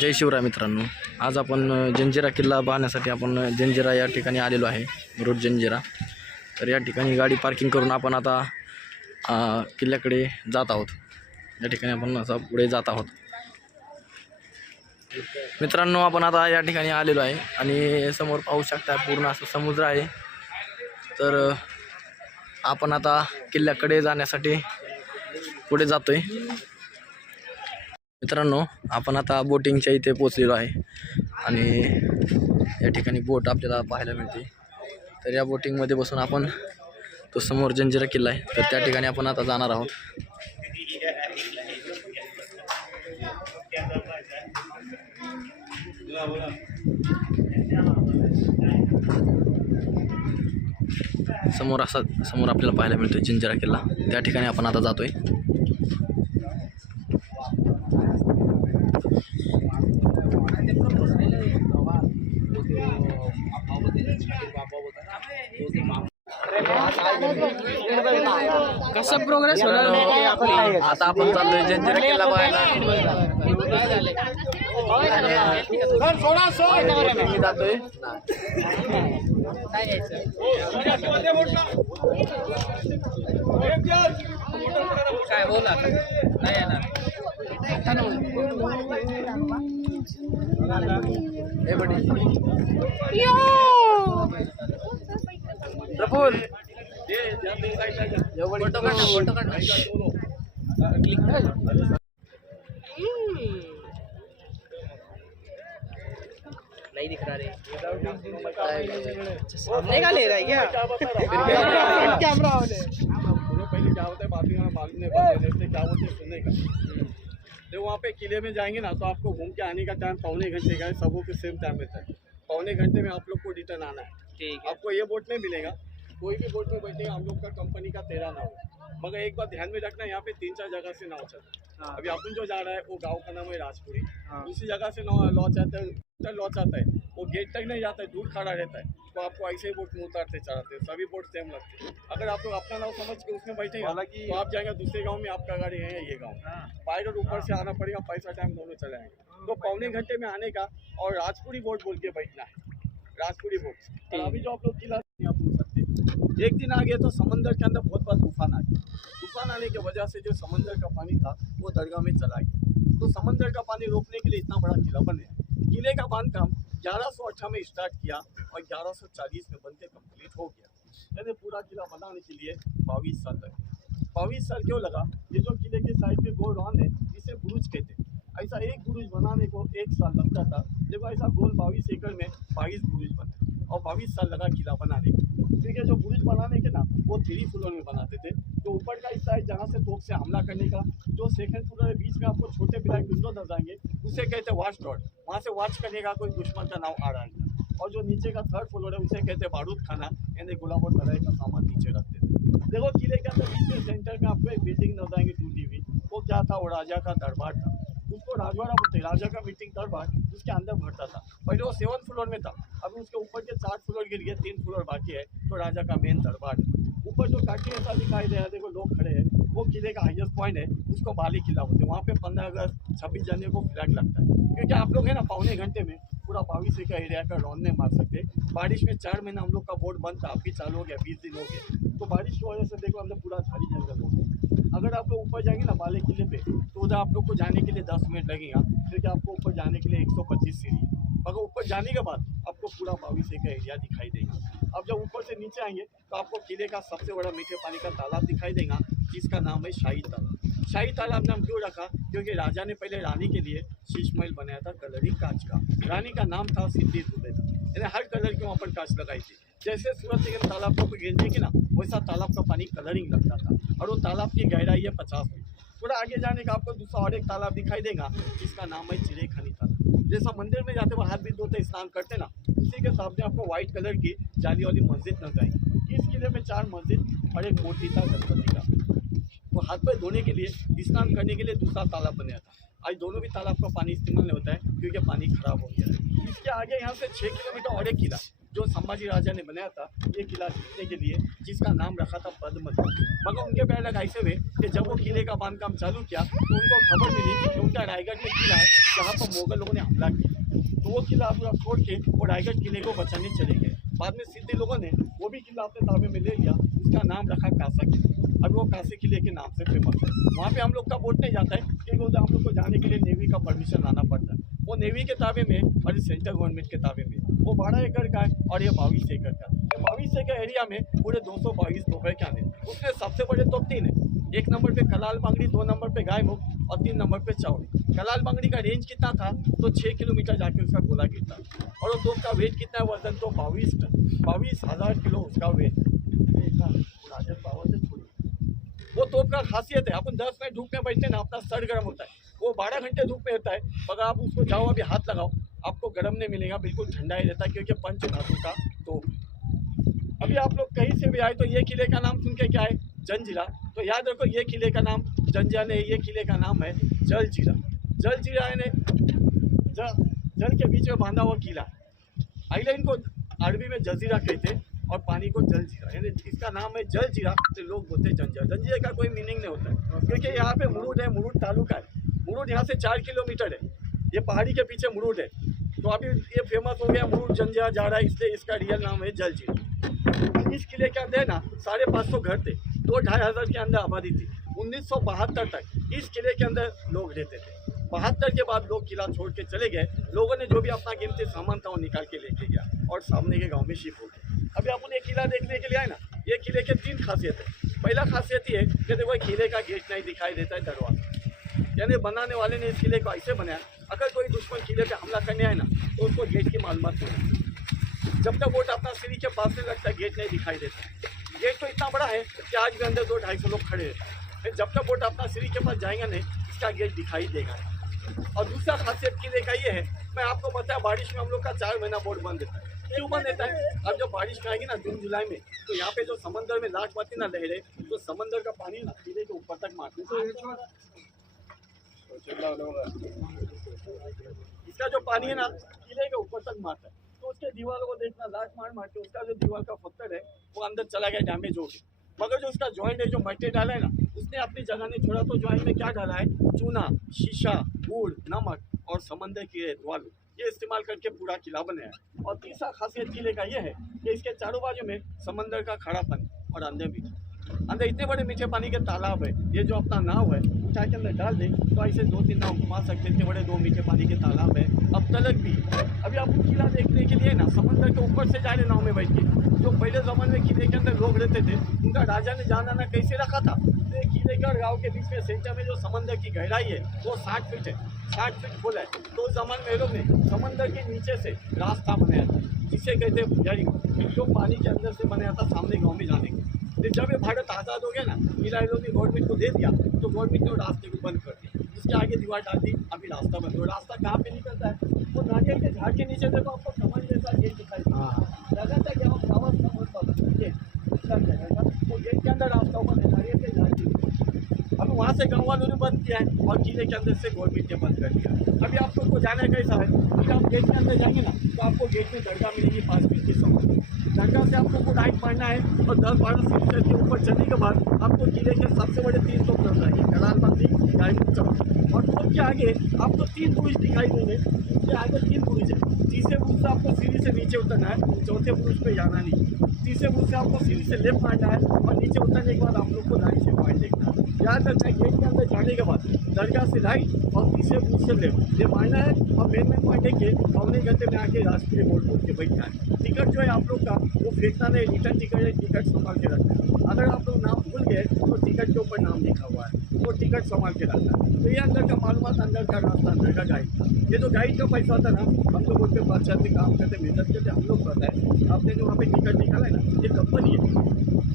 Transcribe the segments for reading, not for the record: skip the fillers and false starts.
जय शिवराय मित्रांनो, आज आपण जंजिरा किल्ला पाहण्यासाठी आपण जंजिरा या ठिकाणी आलेलो आहे, रोड जंजिरा। तर या ठिकाणी गाडी पार्किंग करून आपण आता किल्ल्याकडे जात आहोत। या ठिकाणी आपण असं पुढे जात आहोत। मित्रांनो, आपण आता या ठिकाणी आलेलो आहे आणि समोर पाहू शकता पूर्ण असं समुद्र आहे। तर आपण आता किल्ल्याकडे जाण्यासाठी पुढे जातोय। मित्रांनो, आपण आता बोटिंगच्या इथे पोहोचलेलो आहे आणि या ठिकाणी बोट आपल्याला पाहायला मिळते। तर या बोटिंगमध्ये बसून आपण तो समोर जंजिरा किल्ला आहे, तर त्या ठिकाणी आपण आता जाणार आहोत। समोर आपल्याला पाहायला मिळतोय जंजिरा किल्ला, त्या ठिकाणी आपण आता जातोय। कसं प्रोग्रेस होणार आता आपण चाललोय जंजिरा किल्ला पाहायला। जातोय काय बोला नाही येणार ए बडी प्रफुल फोटो काढ क्लिक नहीं दिख रहा रे सामने का ले रहा है क्या कैमरा वाले पहले क्या होता है बातें मालूम नहीं क्या बोलते सुनने का। जब वहाँ पे किले में जाएंगे ना तो आपको घूम के आने का टाइम 1.25 घंटे का है, सबों के सेम टाइम रहता है। 1.25 घंटे में आप लोग को रिटर्न आना है। ठीक है। आपको ये बोट नहीं मिलेगा, कोई भी बोट में बैठेगा हम लोग का कंपनी का 13 नाव है। मगर एक बात ध्यान में रखना, यहाँ पे 3-4 जगह से नाव चलता है। अभी अपन जो जा रहा है वो गाँव का नाम है राजपुरी। दूसरी जगह से लॉन्च आता है, वो गेट तक नहीं जाता है, दूर खड़ा रहता है। तो आपको ऐसे ही बोट में उतारते चढ़ाते हैं, सभी बोट सेम लगते हैं। अगर आप लोग अपना नाव समझ के उसमें बैठेंगे तो आप जाएंगे दूसरे गांव में, आपका गाड़ी है ये गांव पाएगा, ऊपर से आना पड़ेगा, पैसा टाइम दोनों चले आएंगे। तो 1.25 घंटे में आने का, और राजपुरी बोट बोल के बैठना है, राजपुरी बोट। अभी जो आप लोग किला आप पूछ सकते हैं। एक दिन आ गया तो समंदर के अंदर बहुत बड़ा तूफान आ गया। तूफान आने की वजह से जो समंदर का पानी था वो दरगाह में चला गया। तो समंदर का पानी रोकने के लिए इतना बड़ा किला बने। किले का बांधकाम 1108 में स्टार्ट किया और 1140 में बनते कंप्लीट हो गया। यानी पूरा किला बनाने के लिए 22 साल लगे। 22 साल क्यों लगा? ये जो किले के साइड में गोल राउंड है, इसे बुरुज कहते हैं। ऐसा एक बुरुज बनाने को 1 साल लगता था। जब ऐसा गोल 22 एकड़ में 22 बुरुज बने और 22 साल लगा किला बनाने को। ठीक है, जो बुरुज बनाने के ना वो 3 फ्लोर में बनाते थे। तो ऊपर का हिस्सा है जहाँ से तोप से हमला करने का, जो सेकंड फ्लोर है बीच में आपको छोटे ब्लैक विंडो नजर आएंगे, उसे कहते हैं वॉच डॉट। वहाँ से वॉच करने का कोई दुश्मन का नाम आ रहा है। और जो नीचे का 3rd फ्लोर है उसे कहते हैं बारूद खाना, यानी गुलाब और तरह का सामान नीचे रखते थे। देखो किले के अंदर बीच में सेंटर में आपको एक बिल्डिंग नजर आएंगे टूटी हुई, वो क्या था? वो राजा का दरबार था। उसको राजवाड़ा बोलते, राजा का मीटिंग दरबार, उसके अंदर भरता था। पहले वो 7th फ्लोर में था, अभी उसके ऊपर के 4 फ्लोर गिर गए, 3 फ्लोर बाकी है, तो राजा का मेन दरबार है। ऊपर जो काठी ऐसा दिखाई दे रहा है, देखो लोग खड़े हैं, वो किले का हाईएस्ट पॉइंट है, उसको बाली किला बोलते हैं। वहाँ पे 15 अगस्त 26 जनवरी को फ्लैग लगता है। क्योंकि आप लोग है ना 1.25 घंटे में पूरा 22 एकड़ एरिया का राउंड नहीं मार सकते। बारिश में 4 महीना हम लोग का बोट बंद था, अभी चालू हो गया, 20 दिन हो गए। तो बारिश की वजह से देखो अंदर पूरा झाड़ी जंगल हो गया। अगर आप लोग ऊपर जाएंगे ना बाले किले पे, तो उधर आप लोग को जाने के लिए 10 मिनट लगेगा, क्योंकि आपको ऊपर जाने के लिए 125 सीढ़ी है। मगर ऊपर जाने के बाद आपको पूरा 22 एकड़ एरिया दिखाई देगा। अब जब ऊपर से नीचे आएंगे तो आपको किले का सबसे बड़ा मीठे पानी का तालाब दिखाई देगा, जिसका नाम है शाही तालाब। शाही तालाब नाम क्यों रखा? क्योंकि राजा ने पहले रानी के लिए शीश महल बनाया था कलरिंग कांच का। रानी का नाम था सिद्धि जुबेदा, यानी हर कलर की वहाँ पर कांच लगाई थी। जैसे सूरज के तालाब को गिरने की ना, वैसा तालाब का पानी कलरिंग लगता था। और वो तालाब की गहराई है 50 फीट। थोड़ा आगे जाने का आपको दूसरा और एक तालाब दिखाई देगा, जिसका नाम है चिरेखानी तालाब। जैसा मंदिर में जाते हुए हाथ भी धोते स्नान करते ना, उसी के सामने आपको व्हाइट कलर की जाली वाली मस्जिद नजर आएगी। इस किले में 4 मस्जिद और एक मूर्ति था गणपति का। वो हाथ पैर धोने के लिए, स्नान करने के लिए दूसरा तालाब बनाया था। आज दोनों भी तालाब का पानी इस्तेमाल नहीं होता है, क्योंकि पानी खराब हो गया है। इसके आगे यहाँ से 6 किलोमीटर और एक किला, जो संभाजी राजा ने बनाया था ये किला जीतने के लिए, जिसका नाम रखा था पद्मत। मगर उनके पहले ऐसे हुए कि जब वो किले का बांधकाम चालू किया तो उनको खबर मिली कि उनका रायगढ़ में किला है जहाँ पर मुगल लोगों ने हमला किया। तो वो किला पूरा छोड़ के वो रायगढ़ किले को बचाने चले गए। बाद में सिद्दी लोगों ने वो भी किला अपने ताबे में ले लिया, उसका नाम रखा कासा किला। अभी वो कासे किले के नाम से फेमस है। वहाँ पे हम लोग का बोट नहीं जाता है क्योंकि हम लोग को जाने के लिए नेवी का परमिशन लाना पड़ता है। वो नेवी के ताबे में और सेंट्रल गवर्नमेंट के ताबे में। वो 12 एकड़ का है और ये 22 एकड़ का। 22 एकड़ एरिया में पूरे 222 तोपे क्या है। उसमें सबसे बड़े तोप 3 है। 1 नंबर पे कलाल बांगड़ी, 2 नंबर पे गाय मुख और 3 नंबर पे चावड़ी। कलाल बांगड़ी का रेंज कितना था तो 6 किलोमीटर जाके उसका गोला गिरता, और वो तोप का वेट कितना है, वजन तो 22 टन, 22,000 किलो उसका वेट। वो तोप का खासियत है, अपन 10 मिनट धूप में बैठते हैं ना, अपना सर गर्म होता है। वो 12 घंटे धूप में होता है, मगर आप उसको जाओ अभी हाथ लगाओ, आपको गर्म नहीं मिलेगा, बिल्कुल ठंडा ही रहता है, क्योंकि पंच धातु का तोप। अभी आप लोग कहीं से भी आए तो ये किले का नाम सुन के क्या है, जंजीरा। तो याद रखो ये किले का नाम जंजीरा नहीं, ये किले का नाम है जलजीरा। जलजीरा यानी जल के बीच में बांधा हुआ किला। आइलैंड को अरबी में जजीरा कहते और पानी को जलजीरा, यानी इसका नाम है जलजीरा, तो लोग बोलते हैं जंजीरा। जंजीरा का कोई मीनिंग नहीं होता है, क्योंकि यहाँ पे मुरुड है, मुरुड तालुका है। मुरुड यहाँ से 4 किलोमीटर है, ये पहाड़ी के पीछे मुरुड है। तो अभी ये फेमस हो गया, मुरुड जंजीरा जा रहा है, इसलिए इसका रियल नाम है जलजीरा। इस किले के अंदर ना 550 घर थे, 2-2,500 के अंदर आबादी थी। 1972 तक इस किले के अंदर लोग रहते थे। 72 के बाद लोग किला छोड़ के चले गए। लोगों ने जो भी अपना कीमती सामान था वो निकाल के लेके गया और सामने के गांव में शिफ्ट हो गए। अभी अपन ये किला देखने के लिए आए ना, ये किले के 3 खासियत है। पहला खासियत ये है कि देखो किले का गेट नहीं दिखाई देता है, दरवाजा, यानी बनाने वाले ने इस किले को ऐसे बनाया, अगर कोई दुश्मन किले पे हमला करने आए ना तो उसको गेट की मालूमात नहीं। जब तक बोट अपना सीढ़ी के पास में लगता है गेट नहीं दिखाई देता। गेट तो इतना बड़ा है कि आज भी अंदर 200-250 लोग खड़े हैं। फिर जब तक बोट अपना सीढ़ी के पास जाएंगे नहीं, इसका गेट दिखाई देगा। और दूसरा खासियत किले का ये है, मैं आपको बताया बारिश में हम लोग का 4 महीना बोट बंद रहता है। क्यों बंद रहता है? अब जब बारिश में आएगी ना जून जुलाई में, तो यहाँ पे जो समंदर में लाट मारती ना लहरें, तो समंदर का पानी ना किले के ऊपर तक मारती है। इसका जो पानी है ना किले के ऊपर तक मारता है, तो उसके दीवारों को देखना, लाट मार मार के उसका जो दीवार का पत्थर है वो अंदर चला गया, डैमेज हो गया। मगर जो उसका जॉइंट है, जो मट्टी डाला है ना, उसने अपनी जगह नहीं छोड़ा। तो जॉइंट में क्या डाला है, चूना, शीशा, गुड़, नमक और समंदर की रेत वालू, ये इस्तेमाल करके पूरा किला बनाया है। और तीसरा खासियत किले का ये है कि इसके चारों बाजू में समंदर का खड़ापन और अंदर भी अंदर इतने बड़े मीठे पानी के तालाब है। ये जो अपना नाव है उठा के अंदर डाल दे तो ऐसे 2-3 नाव घुमा सकते। इतने बड़े 2 मीठे पानी के तालाब है। अब तलक भी अभी आपको किला देखने के लिए ना समंदर के ऊपर से जा रहे नाव में बैठ के। जो पहले ज़माने में किले के अंदर लोग रहते थे, उनका राजा ने जाना ना कैसे रखा था। तो किले के और गाँव के बीच में सेंटर में जो समंदर की गहराई है वो 60 फीट है, 60 फीट फुल है। तो उस जमाने में लोग ने समंदर के नीचे से रास्ता बनाया था, जिसे कहते हैं पुजारी, जो पानी के अंदर से बनाया था सामने गाँव में जाने के। तो जब ये भारत आज़ाद हो गया ना, किला लोग ने गवर्नमेंट को दे दिया, तो गवर्नमेंट ने रास्ते को बंद कर दिया। उसके आगे दीवार डाल दी, अभी रास्ता बंद हो। रास्ता कहाँ पे निकलता है, वो नारियल के झाड़ के नीचे देखो, आपको कमल जैसा गेट दिखाई लगा था कि हम फ्लावर वो गेट के अंदर रास्ता ऊपर है, नारियल के झाड़ के। अब वहाँ से गाँव वालों ने बंद किया है और किले के अंदर से गवर्नमेंट ने बंद कर दिया। अभी आप लोग को जाना कैसा है, अभी आप गेट के अंदर जाएंगे ना तो आपको गेट में दरगाह मिलेगी 5 फीट के समय। दरगाह से आपको राइट मारना है और 10-12 सीटर के ऊपर चलने के बाद आपको किले के सबसे बड़े 3 तोप नजर आएंगे, कलाल बांगड़ी, गाय मुख, चावड़ी। और तोप के आगे आपको 3 पुरुष दिखाई देंगे। उसके आगे 3 पुरुष है। तीसरे पुरुष से आपको सीढ़ी से नीचे उतरना है, चौथे पुरुष पे जाना नहीं। तीसरे पुरुष से आपको सीढ़ी से लेफ्ट मारना है और नीचे उतरने के बाद आप लोग को लाइन से पॉइंट देखना है। याद रखना है गेट के अंदर जाने के बाद दरगाह से राइट और तीसरे पुरुष से लेफ्ट ये मारना है और मेन पॉइंट देख के पौने घंटे में आके राष्ट्रीय बोर्ड बोल के बैठना है। टिकट जो है आप लोग का वो फेंकना नहीं, रिटर्न टिकट है, टिकट संभाल के रखना है। अगर आप लोग नाम भूल गए तो टिकट के ऊपर नाम लिखा हुआ है, वो टिकट संभाल के रखना है। तो ये अंदर का मालूमात, अंदर का रास्ता, अंदर का गाइड था। ये जो गाइड का पैसा होता है ना, हम लोग उस पर बादशाह से काम करते, मेहनत करते, हम लोग पता है। आपने जो वहाँ पे टिकट निकाला है ना, ये कंपनी है,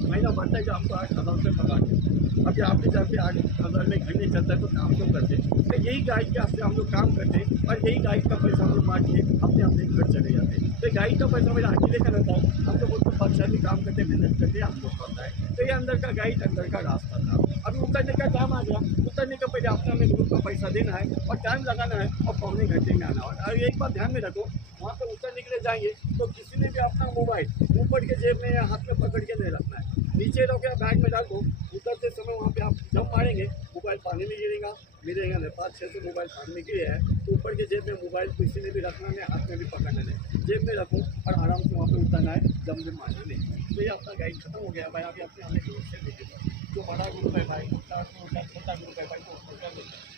महीना बढ़ता है जो आपको 8,000 रुपये पगार देता है। अभी आपके जाते 8,000 में घर नहीं चलता है तो काम तो करते। तो यही गाइड के आपसे हम लोग काम करते हैं और यही गाइड का पैसा हम लोग बांट के अपने अपने घर चले जाते हैं। तो गाइड का पैसा मेरा अकेले का रहता है, हम लोग उसको परेशानी काम करते मेहनत करते हम लोग करता है। तो ये अंदर का गाइड अंदर का रास्ता था। अभी उतरने का टाइम आ गया, उतरने का पहले अपना हमें ग्रुप का पैसा देना है और टाइम लगाना है और पौने घंटे में आना है। और एक बात ध्यान में रखो, वहाँ पर उतरने के लिए जाएंगे तो किसी ने भी अपना मोबाइल ऊपर के जेब में या हाथ में पकड़ के नहीं रखना है, नीचे रख के बैग में डाल दो। उतरते समय वहाँ पे आप जब मारेंगे मोबाइल पानी में गिरेगा नहीं, 5-6 से मोबाइल पानी में गिरे हैं तो ऊपर के जेब में मोबाइल किसी ने भी रखना नहीं, हाथ में भी पकड़ना नहीं, जेब में रखो और आराम से वहाँ पे उतरना है, जम में मारना नहीं। तो ये अपना गाइड खत्म हो गया भाई। अभी अपने हमें ग्रुप से देखिए, जो बड़ा ग्रुप है भाई, छोटा ग्रुप है भाई, तो उसको कर देते हैं।